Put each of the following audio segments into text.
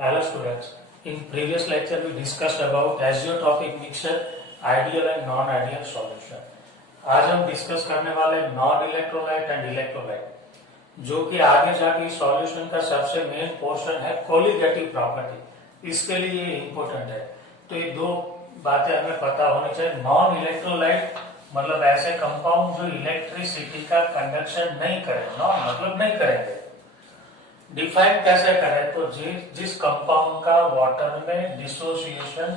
Hello students. In previous lecture we discussed about azeotropic mixture, ideal and non-ideal solution. आज हम discuss करने वाले non electrolyte and electrolyte, जो कि आगे जाके सॉल्यूशन का सबसे मेन पोर्शन है कोलिगेटिव प्रॉपर्टी। इसके लिए ये इम्पोर्टेंट है। तो ये दो बातें हमें पता होनी चाहिए। नॉन इलेक्ट्रोलाइट मतलब ऐसे कंपाउंड जो इलेक्ट्रिसिटी का कंडक्शन नहीं करे, नॉन मतलब नहीं करेंगे। डिफाइन कैसे करें? तो जिस कंपाउंड का वाटर में डिसोसिएशन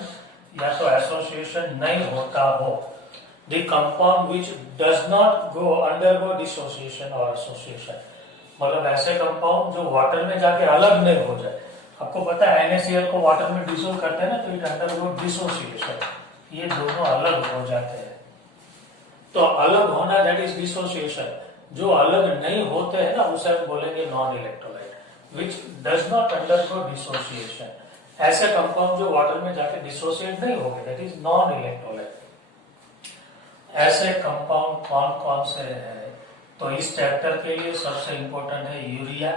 या तो एसोसिएशन नहीं होता हो, the compound which does not go undergo dissociation और एसोसिएशन, मतलब ऐसे कंपाउंड जो वाटर में जाके अलग नहीं हो जाए। आपको पता है NaCl को वाटर में डिसोल्व करते हैं ना, तो इट अंडरगो डिसोसिएशन, ये दोनों अलग हो जाते हैं। तो अलग होना दैट इज डिसोसिएशन। जो अलग नहीं होते हैं ना, उसे हम बोलेंगे non electrolyte, which does not undergo dissociation। ऐसे कंपाउंड जो वाटर में जाके डिसोसिएट नहीं होंगे, दैट इज नॉन इलेक्ट्रोलाइट। ऐसे कंपाउंड कौन कौन से हैं? तो इस चैप्टर के लिए सबसे इंपॉर्टेंट है यूरिया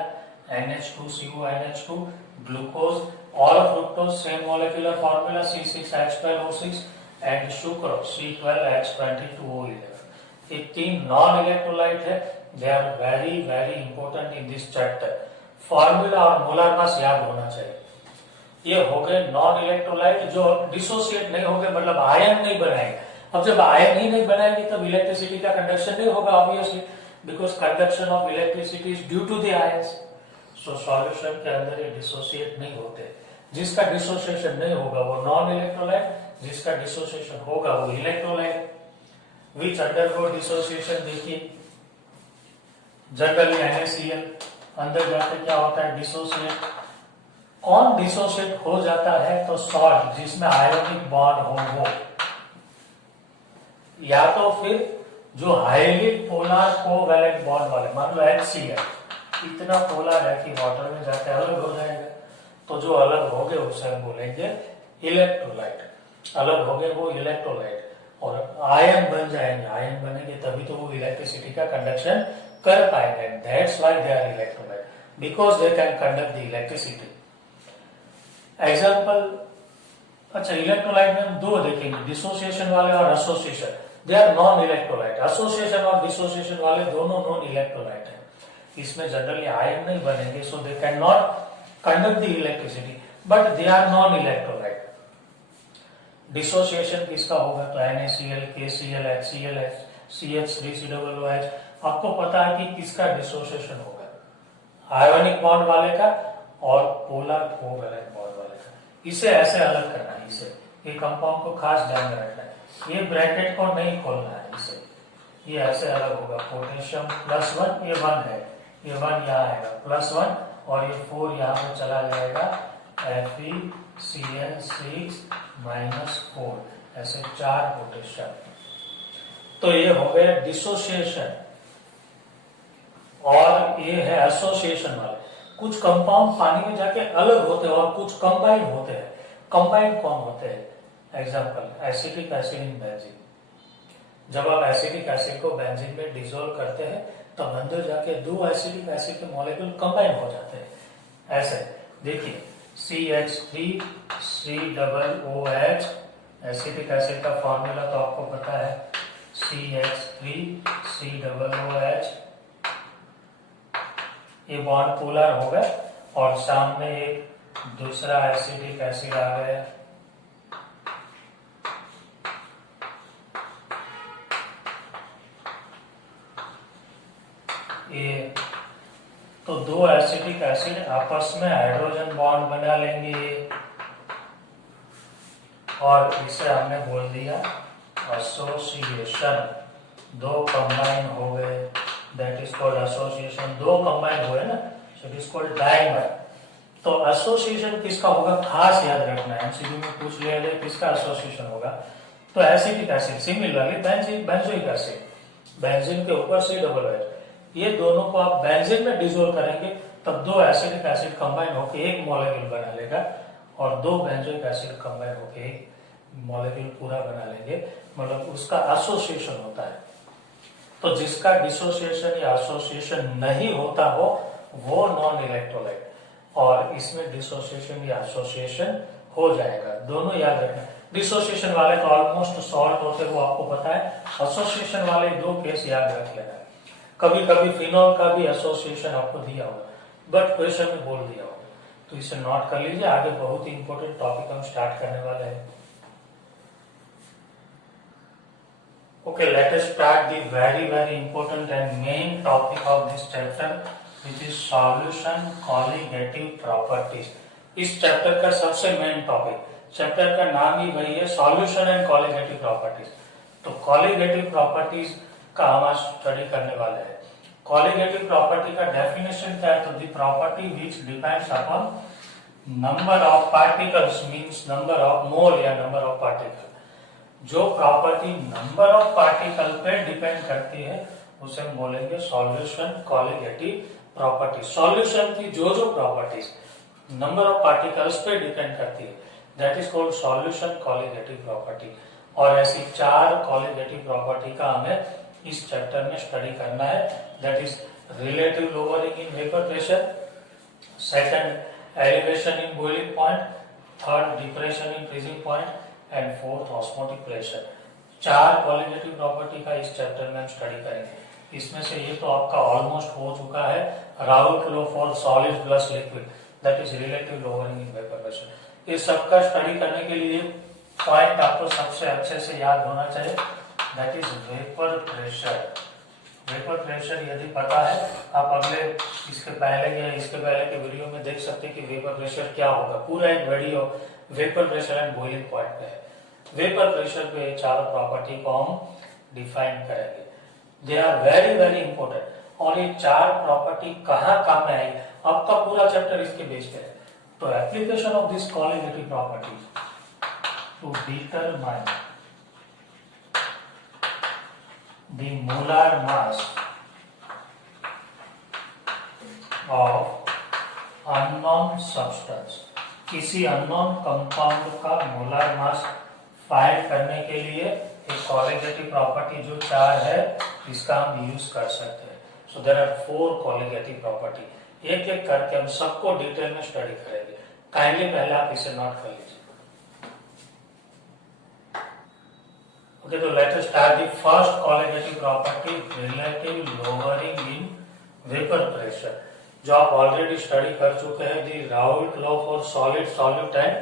NH2CONH2, ग्लूकोज और fructose same molecular formula C6H12O6 and sucrose C12H22O11। ये तीन नॉन इलेक्ट्रोलाइट है। They are very very important in this chapter. Formula और मोलर मास याद होना चाहिए। ये हो गए नॉन इलेक्ट्रोलाइट जो डिसोसिएट नहीं होंगे, मतलब आयन नहीं बनाएंगे। अब जब आयन ही नहीं बनाएंगे तब इलेक्ट्रिसिटी का कंडक्शन नहीं होगा, obviously, because conduction of electricity is due to the ions. So solution के अंदर ये डिसोसिएट नहीं होते। जिसका डिसोसिएशन नहीं होगा वो नॉन इलेक्ट्रोलाइट, जिसका डिसोसिएशन होगा वो इलेक्ट्रोलाइट। विच अंडरगो डिसोसिएशन देखिए, जनरली NaCl अंदर जाके क्या होता है, डिसोसिएट। कौन डिसोसिएट हो जाता है? तो सॉल्ट जिसमें आयोनिक बॉन्ड हो वो, या तो फिर जो हाईली पोलर कोवैलेंट बॉन्ड वाले, मान लो HCl इतना पोलर है कि वाटर में जाके अलग हो जाएगा। तो जो अलग हो गए उसे हम बोलेंगे इलेक्ट्रोलाइट। अलग हो गए वो इलेक्ट्रोलाइट। और आयन बन जाएंगे, आयन बनेंगे तभी तो वो इलेक्ट्रिसिटी का कंडक्शन कर पाएंगे। That's why they are electrolyte, because they can conduct the electricity. Example, अच्छा इलेक्ट्रोलाइट में हम दो देखेंगे, डिसोसिएशन वाले और association. They are non electrolyte. Association और डिसोसिएशन वाले दोनों नॉन इलेक्ट्रोलाइट है। इसमें जनरली आयन नहीं बनेंगे, so they can not conduct the electricity, but they are non electrolyte. Dissociation किसका होगा? तो NaCl, KCl, HCl, CH3COOH। आपको पता है कि किसका डिसोसिएशन होगा? आयोनिक बॉन्ड वाले का और पोलर कोवैलेंट बॉन्ड वाले का। इसे ऐसे अलग करना है, इसे ये कंपाउंड को खास ध्यान में रखना है। ये ब्रैकेट को नहीं खोलना है, इसे ये ऐसे अलग होगा। पोटेशियम +1, ये 1 है, ये 1 यहाँ आएगा +1, और ये 4 यहाँ पे चला जाएगा, FeCl6 -4, ऐसे 4 पोटेशियम। तो ये हो गया डिसोसिएशन। और ये है एसोसिएशन वाले। कुछ कंपाउंड पानी में जाके अलग होते हैं और कुछ कंबाइन होते हैं। कंबाइन कौन होते हैं? Example, acetic acid in benzene. जब आप एसिटिक एसिड को बेंजीन में डिसॉल्व करते हैं तब अंदर जाके दो एसिटिक एसिड के मॉलिक्यूल कंबाइन हो जाते हैं। ऐसे देखिए, CH3COOH एसिटिक एसिड का फॉर्मूला तो आपको पता है, CH3COOH। ये बॉन्ड पोलर हो गए और सामने एक दूसरा एसिटिक एसिड आ गया। ये तो दो एसिटिक एसिड आपस में हाइड्रोजन बॉन्ड बना लेंगे, और इसे हमने बोल दिया एसोसिएशन। दो कंबाइन हो गए, दैट इज कॉल्ड एसोसिएशन। दो कंबाइन हुए ना, सो इट इज कॉल्ड डाइमर। तो एसोसिएशन किसका होगा? खास याद रखना है, MCQ में पूछ लिया जाए किसका एसोसिएशन होगा। तो acetic acid similarly benzoic acid, benzene के ऊपर COOH, ये दोनों को आप बेंजीन में डिसॉल्व करेंगे तब दो एसिटिक एसिड कंबाइन होकर एक मॉलिक्यूल बना लेगा, और दो बेंजोइक एसिड कंबाइन होकर एक मॉलिक्यूल पूरा बना लेंगे, मतलब उसका एसोसिएशन होता है। तो जिसका डिसोसिएशन या एसोसिएशन नहीं होता हो वो नॉन इलेक्ट्रोलाइट। और इसमें डिसोसिएशन या एसोसिएशन हो जाएगा, दोनों याद रखना। डिसोसिएशन वाले तो ऑलमोस्ट सॉल्व होते वो आपको पता है, एसोसिएशन वाले दो केस याद रख लेना। कभी कभी फिनॉल का भी एसोसिएशन आपको दिया होगा, बट क्वेश्चन में बोल दिया होगा, तो इसे नोट कर लीजिए। आगे बहुत ही इंपॉर्टेंट टॉपिक हम स्टार्ट करने वाले हैं। Okay, let us start the very important and main topic of this chapter, which is solution colligative properties. इस चैप्टर का सबसे मेन टॉपिक, चैप्टर का नाम ही वही है, सॉल्यूशन एंड कॉलिगेटिव प्रॉपर्टीज। तो कॉलिगेटिव प्रॉपर्टीज का हम आज स्टडी करने वाले हैं। कॉलिगेटिव प्रॉपर्टी का डेफिनेशन क्या है? तो the property which depends upon number of particles, means number of mole या नंबर ऑफ पार्टिकल। जो प्रॉपर्टी नंबर ऑफ पार्टिकल पे डिपेंड करती है उसे हम बोलेंगे सॉल्यूशन कॉलिगेटिव प्रॉपर्टी। सॉल्यूशन की जो प्रॉपर्टीज नंबर ऑफ पार्टिकल्स पे डिपेंड करती है, that is called solution colligative property. और ऐसी 4 कॉलिगेटिव प्रॉपर्टी का हमें इस चैप्टर में स्टडी करना है, that is relative lowering in vapour pressure, second elevation in boiling point, third depression in freezing point and fourth osmotic pressure. 4 colligative property का इस चैप्टर में हम स्टडी करेंगे। इसमें से ये तो आपका ऑलमोस्ट हो चुका है, Raoult law for solid plus liquid, that is relative lowering in vapour pressure. इस सबका स्टडी करने के लिए पॉइंट आपको सबसे अच्छे से याद होना चाहिए, that is vapour pressure. Vapour pressure यदि पता है, आप अगले इसके पहले या इसके पहले के वीडियो में देख सकते हैं कि वेपर प्रेशर क्या होगा। पूरा एक video vapour pressure and boiling point पे है। वेपर प्रेशर पे 4 प्रॉपर्टी को हम डिफाइन करेंगे, दे आर वेरी इंपॉर्टेंट। और ये 4 प्रॉपर्टी कहाँ काम में आई, आपका पूरा चैप्टर इसके बेस पे है। तो application of this colligative property to determine the molar mass of unknown substance। किसी अननोन कंपाउंड का मोलर मास फाइंड करने के लिए एक कॉलिगेटिव प्रॉपर्टी जो 4 है इसका हम यूज कर सकते हैं। So there are 4 colligative property. एक एक करके हम सबको डिटेल में स्टडी करेंगे। काइंडली पहले आप इसे नोट कर लीजिए। Okay, so let us start the first colligative property, relative lowering in vapor pressure, जो आप ऑलरेडी स्टडी कर चुके हैं, the Raoult law for solid, solute and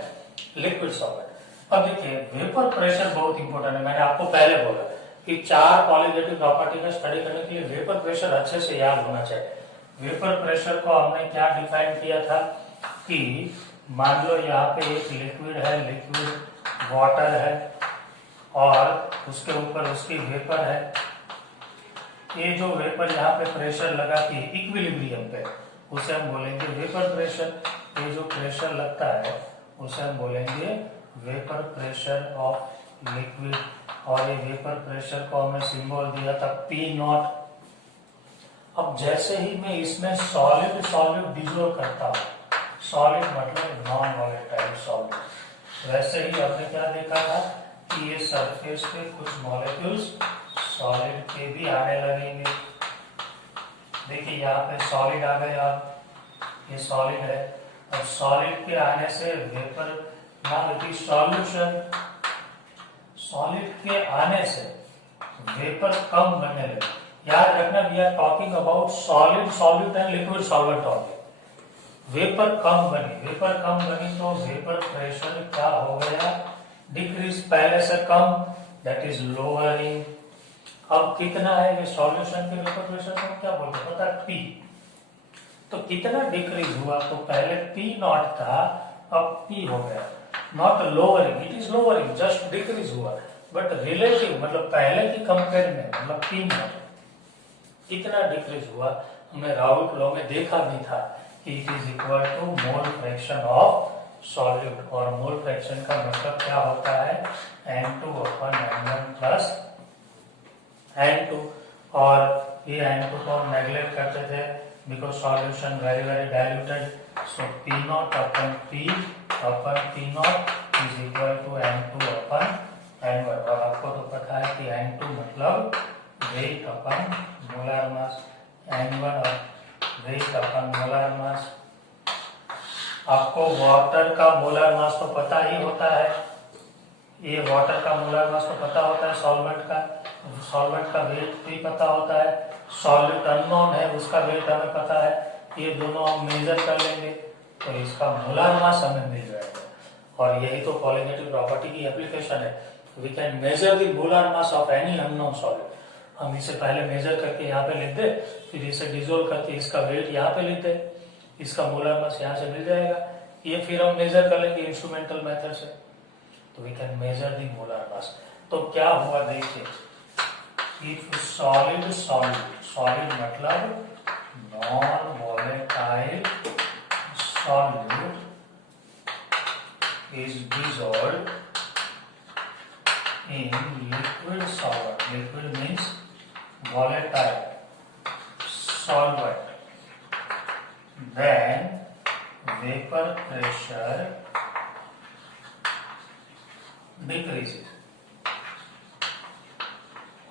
liquid solid. अब देखिए वेपर प्रेशर बहुत इंपॉर्टेंट है। मैंने आपको पहले बोला कि 4 कॉलिगेटिव प्रॉपर्टी का स्टडी करने के लिए वेपर प्रेशर अच्छे से याद होना चाहिए। वेपर प्रेशर को हमने क्या डिफाइन किया था कि मान लो यहाँ पे एक लिक्विड है, लिक्विड वाटर है और उसके ऊपर उसकी वेपर है। ये जो वेपर यहाँ पे प्रेशर लगा के इक्विलिब्रियम पे, उसे हम बोलेंगे वेपर प्रेशर। ये जो प्रेशर लगता है उसे हम बोलेंगे वेपर प्रेशर ऑफ लिक्विड। और ये वेपर प्रेशर को हमने सिंबल दिया था P0। अब जैसे ही मैं इसमें सॉलिड डिसॉल्व करता हूँ, सॉलिड मतलब नॉन वॉलेटाइल सॉलिड, वैसे ही आपने क्या देखा था कि ये सरफेस पे कुछ मॉलिक्यूल्स सॉलिड के भी आने लगेंगे। देखिए यहाँ पे सॉलिड आ गया, ये सॉलिड है। अब सॉलिड के आने से वेपर ना सॉल्यूशन, सॉलिड के आने से वेपर कम बनने लगे। याद रखना, we are talking about solid, solute and liquid solvent only. Vapour कम बनी तो वेपर प्रेशर क्या हो गया, डिक्रीज, पहले से कम, दैट इज लोअरिंग। अब कितना है ये सॉल्यूशन के वेपर प्रेशर को क्या बोलते हैं पता है, P। तो कितना डिक्रीज हुआ, तो पहले P0 था, अब P हो गया। Not lowering, it is lowering, just decrease हुआ, बट रिलेटिव मतलब पहले की कंपेयर में मतलब P0 कितना डिक्रीज हुआ। हमने राउल्ट लॉ में देखा भी था कि it is equal to mole fraction of solute. और मोल फ्रैक्शन का मतलब क्या होता है, N2/N1 प्लस N2। और ये N2 को हम नेग्लेक्ट करते थे because solution very diluted. So P0/P/P0 is equal to N2/N1। और आपको तो पता है कि N2 मतलब weight upon molar mass, N1 weight upon molar mass. आपको वाटर का मोलर मास तो पता ही होता है, ये वाटर का मोलर मास तो पता होता है, सॉल्वेंट का वेट भी पता होता है, सॉल्वेंट अननोन है उसका वेट हमें पता है, ये दोनों हम मेजर कर लेंगे तो इसका मोलर मास हमें मिल जाएगा। और यही तो कॉलिगेटिव प्रॉपर्टी की एप्लीकेशन है, we can measure the molar mass of any unknown solid. हम इसे पहले मेजर करके यहाँ पे लिख दे, फिर इसे डिसोल्व करके इसका वेट यहाँ पे लिख दे, इसका मोलर मास यहाँ से मिल जाएगा, ये फिर हम मेजर कर लेंगे इंस्ट्रूमेंटल मेथड से, तो we can measure the molar mass. तो क्या हुआ देखिए, इफ सॉलिड मतलब non volatile solute is dissolved in liquid solvent. Liquid means volatile solvent. Then vapor pressure decreases.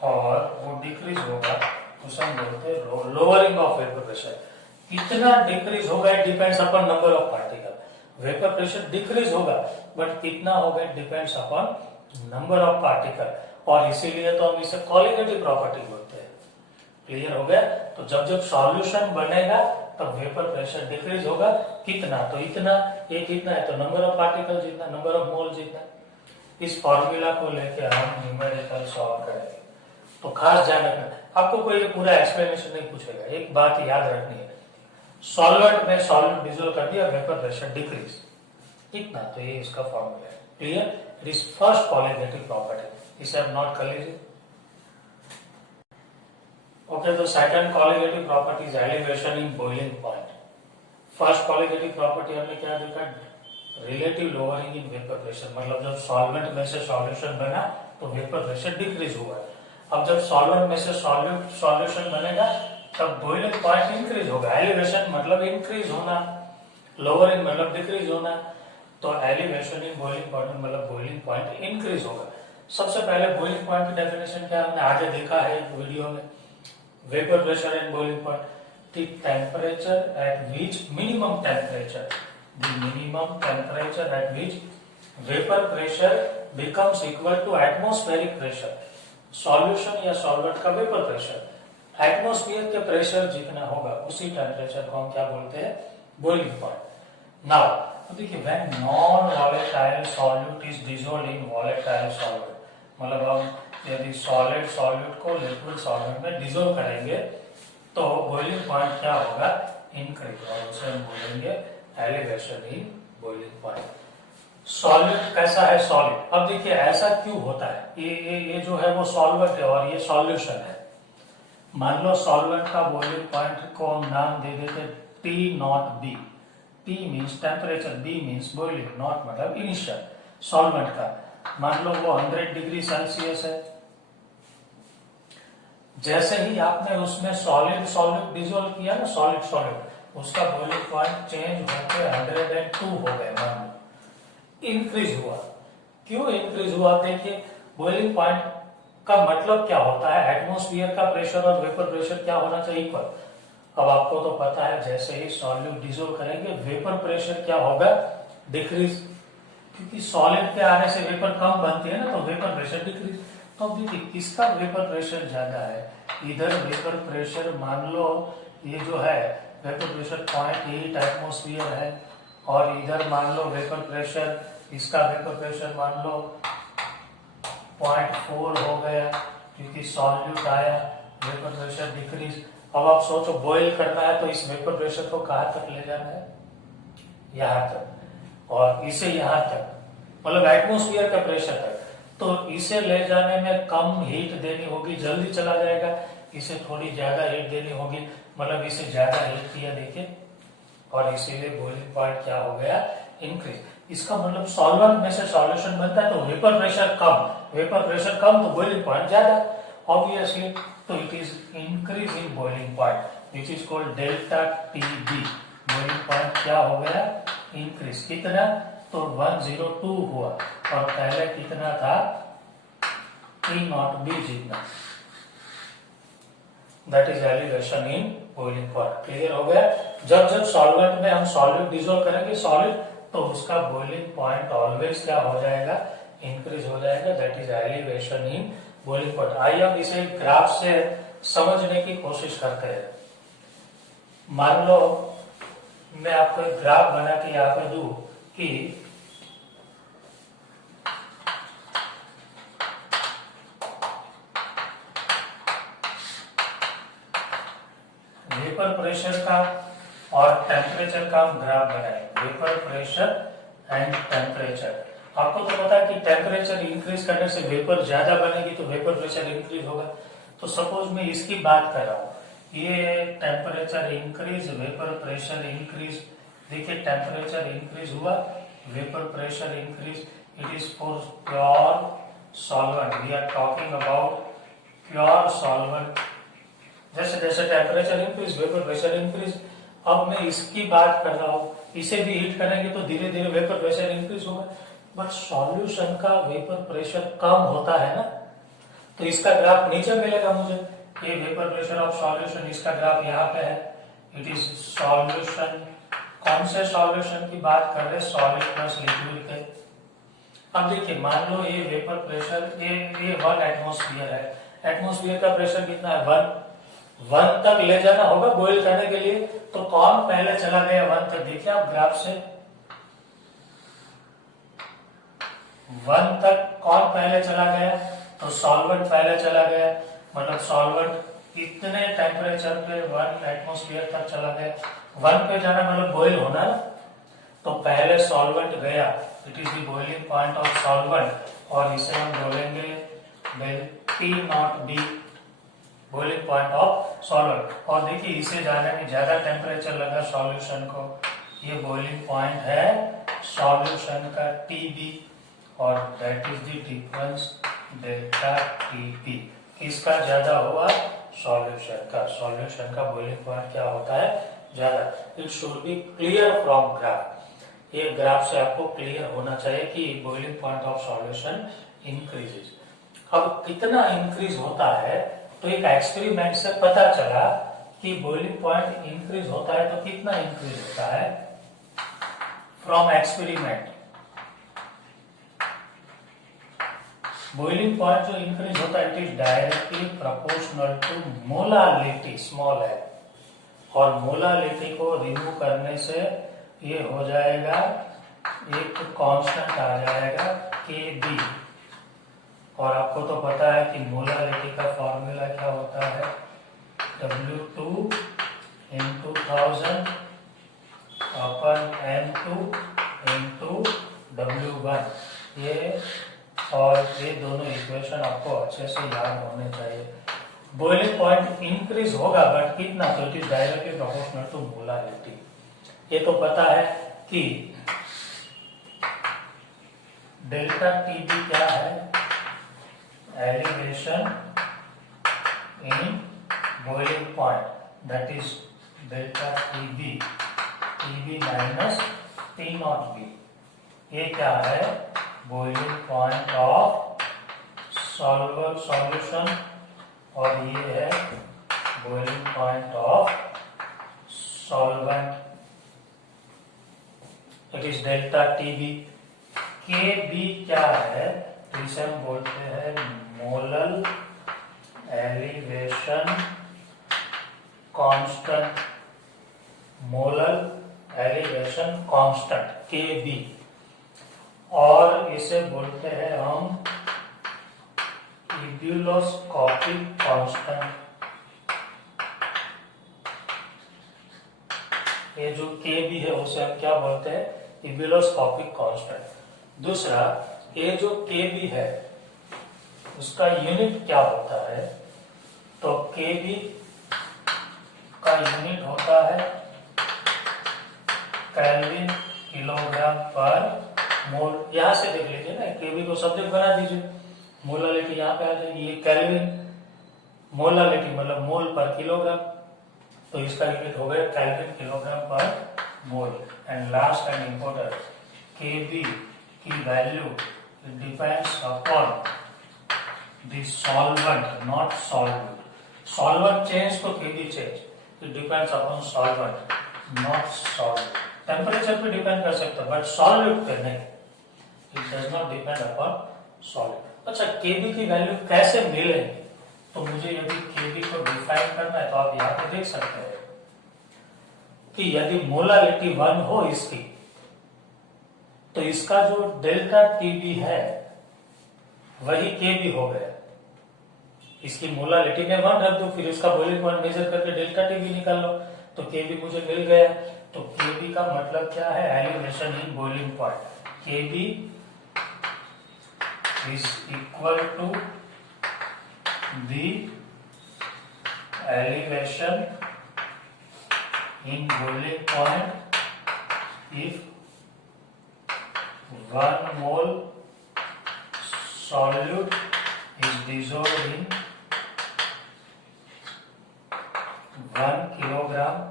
और वो डिक्रीज होगा उसे हम बोलते हैं लोअरिंग ऑफ वेपर प्रेशर। कितना डिक्रीज होगा it depends upon number of particle. Vapour pressure decrease होगा बट कितना होगा it depends upon number of particle, और इसीलिए तो हम इसे कॉलिगेटिव प्रॉपर्टी बोलते हैं। क्लियर हो गया? तो जब जब सॉल्यूशन बनेगा तब वेपर प्रेशर डिक्रीज होगा, कितना, तो इतना, ये कितना है तो नंबर ऑफ पार्टिकल जितना, नंबर ऑफ मोल जितना। इस फॉर्मूला को लेके हम न्यूमेरिकल सॉल्व करेंगे। तो खास ध्यान रखना, आपको कोई पूरा एक्सप्लेनेशन नहीं पूछेगा, एक बात याद रखनी है, सॉल्वेंट में सॉल्वेंट डिसॉल्व कर दिया, वेपर प्रेशर डिक्रीज, कितना, तो ये इसका फॉर्मूला है। Clear? It is first colligative property, इसे आप नोट कर लीजिए। ओके, तो second colligative property is elevation in boiling point. First colligative property हमने क्या देखा, relative lowering in vapour pressure, मतलब जब सॉल्वेंट में से सॉल्यूशन बना तो वेपर प्रेशर डिक्रीज हुआ। अब जब सॉल्वेंट में से सॉल्यूशन बनेगा तब बॉइलिंग पॉइंट इंक्रीज होगा। एलिवेशन मतलब इंक्रीज होना, लोअरिंग मतलब डिक्रीज होना, तो एलिवेशन इन बॉइलिंग पॉइंट मतलब बॉइलिंग पॉइंट इंक्रीज होगा। सबसे पहले बॉइलिंग पॉइंट की डेफिनेशन क्या हमने आगे देखा है वीडियो में, vapour pressure and boiling point, the temperature at which minimum temperature at which vapor pressure becomes equal to atmospheric pressure। Solution या सॉल्वेंट का वेपर प्रेशर एटमॉस्फेयर के प्रेशर जितना होगा उसी टेम्परेचर को हम क्या बोलते हैं, बॉइलिंग पॉइंट। नाउ देखिए, when non volatile solute is dissolved in volatile solvent, मतलब हम यदि सॉलिड सॉल्यूट को लिक्विड सॉल्वेंट में डिसॉल्व करेंगे तो बॉइलिंग पॉइंट क्या होगा, इंक्रीज, और उसे हम बोलेंगे elevation in boiling point. Solid कैसा है, सॉलिड। अब देखिए ऐसा क्यों होता है, ये जो है वो सॉल्वेंट है और ये सॉल्यूशन है। मान लो सॉल्वेंट का बॉइलिंग पॉइंट को हम नाम दे देते T nought B। T means temperature, B means boiling, not मतलब इनिशियल। सॉल्वेंट का मान लो वो 100 डिग्री सेल्सियस है। जैसे ही आपने उसमें सॉलिड डिसॉल्व किया ना, सॉलिड उसका बॉइलिंग पॉइंट चेंज होकर 102 हो गए, मान लो इंक्रीज हुआ। क्यों इंक्रीज हुआ, देखिए बॉइलिंग पॉइंट का मतलब क्या होता है, एटमॉस्फेयर का प्रेशर और वेपर प्रेशर क्या होना चाहिए, इक्वल। अब आपको तो पता है जैसे ही सॉल्यूट डिसॉल्व करेंगे वेपर प्रेशर क्या होगा, डिक्रीज, क्योंकि सॉलिड के आने से वेपर कम बनती है ना, तो वेपर प्रेशर डिक्रीज। तो अब देखिए किसका वेपर प्रेशर ज्यादा है, इधर वेपर प्रेशर मान लो ये जो है वेपर प्रेशर 0.8 एटमॉस्फेयर है, और इधर मान लो वेपर प्रेशर, इसका वेपर प्रेशर मान लो 0.4 हो गया, क्योंकि सॉल्यूट आया, वेपर प्रेशर डिक्रीज। अब आप सोचो बॉईल करना है तो इस वेपर प्रेशर को कहां तक ले जाना है, यहां तक, और इसे यहां तक, मतलब एटमॉस्फेयर का प्रेशर तक। तो इसे ले जाने में कम हीट देनी होगी, जल्दी चला जाएगा, इसे थोड़ी ज्यादा हीट देनी होगी, मतलब इसे ज्यादा हीट किया देखिए, और इसीलिए बॉइलिंग पॉइंट क्या हो गया, इंक्रीज। इसका मतलब सॉल्वेंट में से सॉल्यूशन बनता है तो वेपर प्रेशर कम तो बॉइलिंग पॉइंट ज्यादा, ऑब्वियसली। तो it is increase in boiling point which is called delta TB। Boiling point क्या हो गया, इंक्रीज, कितना, तो 102 हुआ, और पहले कितना था, T नॉट B जितना। That is elevation in boiling point. Clear हो गया? जब जब सॉल्वेंट में हम सॉलिड डिसॉल्व करेंगे सॉलिड, तो उसका बॉइलिंग पॉइंट ऑलवेज क्या हो जाएगा? इंक्रीज हो जाएगा। That is elevation in boiling point. आइए हम इसे ग्राफ से समझने की कोशिश करते हैं। मान लो मैं आपको एक ग्राफ बना के यहाँ पे दूं कि वेपर प्रेशर का और टेम्परेचर का हम ग्राफ बनाए। Vapour pressure and temperature. आपको तो पता है कि टेम्परेचर इंक्रीज करने से वेपर ज्यादा बनेगी तो वेपर प्रेशर इंक्रीज होगा। तो सपोज मैं इसकी बात कर रहा हूँ, ये temperature increase, vapour pressure increase. देखिए टेम्परेचर इंक्रीज हुआ, vapour pressure increase. It is for pure solvent. We are talking about pure solvent. जैसे जैसे temperature increase, vapour pressure increase. अब मैं इसकी बात कर रहा हूँ, इसे भी हीट करेंगे तो धीरे धीरे वेपर प्रेशर इंक्रीज होगा। बट सॉल्यूशन का वेपर प्रेशर कम होता है ना, तो इसका ग्राफ नीचे मिलेगा मुझे। ये वेपर प्रेशर ऑफ सॉल्यूशन, इसका ग्राफ यहाँ पे है। It is solution. कौन से सॉल्यूशन की बात कर रहे हैं? सॉलिड प्लस लिक्विड के। अब देखिए मान लो ये वेपर प्रेशर, ये 1 एटमोस्फियर है। एटमोस्फियर का प्रेशर कितना है? 1 तक ले जाना होगा बॉइल करने के लिए। तो कौन पहले चला गया 1 तक? देखिए आप ग्राफ से 1 तक कौन पहले चला गया? तो सॉल्वेंट पहले चला गया। मतलब सॉल्वेंट इतने टेम्परेचर पे 1 एटमोस्फियर तक चला गया। 1 पे जाना मतलब बॉइल होना ना, तो पहले सॉल्वेंट गया। It is the boiling point of solvent और इसे हम बोलेंगे P not B, boiling point of solvent. और देखिए इसे जाने में ज्यादा टेम्परेचर लगा सॉल्यूशन को। ये बॉइलिंग पॉइंट है सॉल्यूशन का TB और that is the difference delta TP। किसका ज्यादा हुआ? सॉल्यूशन का। सॉल्यूशन का बॉइलिंग पॉइंट क्या होता है? ज्यादा। It should be clear from graph. ये ग्राफ से आपको क्लियर होना चाहिए कि boiling point of solution increases. अब कितना इंक्रीज होता है? तो एक एक्सपेरिमेंट से पता चला कि बॉइलिंग पॉइंट इंक्रीज होता है तो कितना इंक्रीज होता है? फ्रॉम एक्सपेरिमेंट बॉइलिंग पॉइंट जो इंक्रीज होता है it is directly proportional to molality, small है। और मोलालिटी को रिमूव करने से ये हो जाएगा, एक कांस्टेंट आ जाएगा Kb। और आपको तो पता है कि मोलालिटी का फॉर्मूला क्या होता है? W2 into 1000 अपन M2 into W1। ये और ये दोनों इक्वेशन आपको अच्छे से याद होने चाहिए। बॉइलिंग पॉइंट इंक्रीज होगा बट कितना? तो it is directly proportional to molality. ये तो पता है कि डेल्टा TB क्या है? Elevation in boiling point, that is delta TB minus T nought B। ये क्या है? बॉइलिंग पॉइंट ऑफ सॉल्यूशन और ये है boiling point of solvent. It is delta TB। Kb क्या है? तो इसे हम बोलते हैं molal elevation constant. Molal elevation constant Kb। और इसे बोलते हैं हम इब्यूलोस्कोपिक कांस्टेंट। ये जो Kb है उसे हम क्या बोलते हैं? इब्यूलोस्कोपिक कांस्टेंट। दूसरा, ये जो Kb है उसका यूनिट क्या होता है? तो Kb का यूनिट होता है केल्विन किलोग्राम पर मोल। यहां से देख लीजिए ना, Kb को सब्जेक्ट बना दीजिए, मोलालिटी यहाँ पे आ जाएगी। ये केल्विन, मोलालिटी मतलब मोल पर किलोग्राम, तो इसका यूनिट हो गया kelvin kilogram per mole. And last and important, Kb की value depends upon the solvent not solute. Solvent change तो Kb change. It depends upon solvent not solvent. Temperature पे depend कर सकता है बट सॉल्वेंट पे नहीं, it does not depend upon solvent. अच्छा, KB की वैल्यू कैसे मिलेगी? तो मुझे यदि केबी को डिफाइन करना है तो आप यहाँ पे देख सकते हैं कि यदि मोलालिटी 1 हो इसकी, तो इसका जो डेल्टा टीबी है वही केबी हो गया। इसकी मोलालिटी में 1 रख दो, फिर उसका बॉइलिंग पॉइंट मेजर करके डेल्टा टीबी निकाल लो, तो केबी मुझे मिल गया। तो केबी का मतलब क्या है? Elevation in boiling point. K B is equal to the elevation in boiling point if 1 mole solute is dissolved in 1 kilogram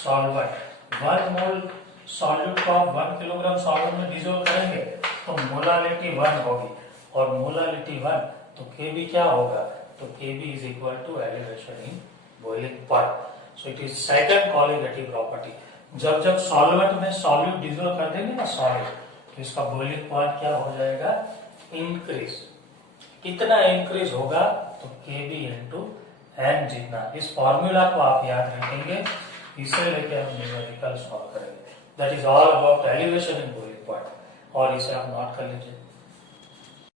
solvent। 1 mole solute को आप 1 किलोग्राम सॉल्वेंट में डिसोल्व करेंगे तो मोलालिटी 1 होगी, और मोलालिटी 1 तो केबी क्या होगा? तो KB is equal to elevation in boiling point. So it is second colligative property. जब जब सॉल्वेंट में सॉल्यूट डिसोल्व कर देंगे ना सॉलिड, तो इसका बॉइलिंग पॉइंट क्या हो जाएगा? इंक्रीज। कितना इंक्रीज होगा? तो केबी इंटू एन जितना। इस फॉर्मूला को आप याद रखेंगे, इसे लेके हम न्यूमेरिकल सॉल्व करेंगे। That is all about elevation in boiling point, और इसे आप नोट कर लीजिए।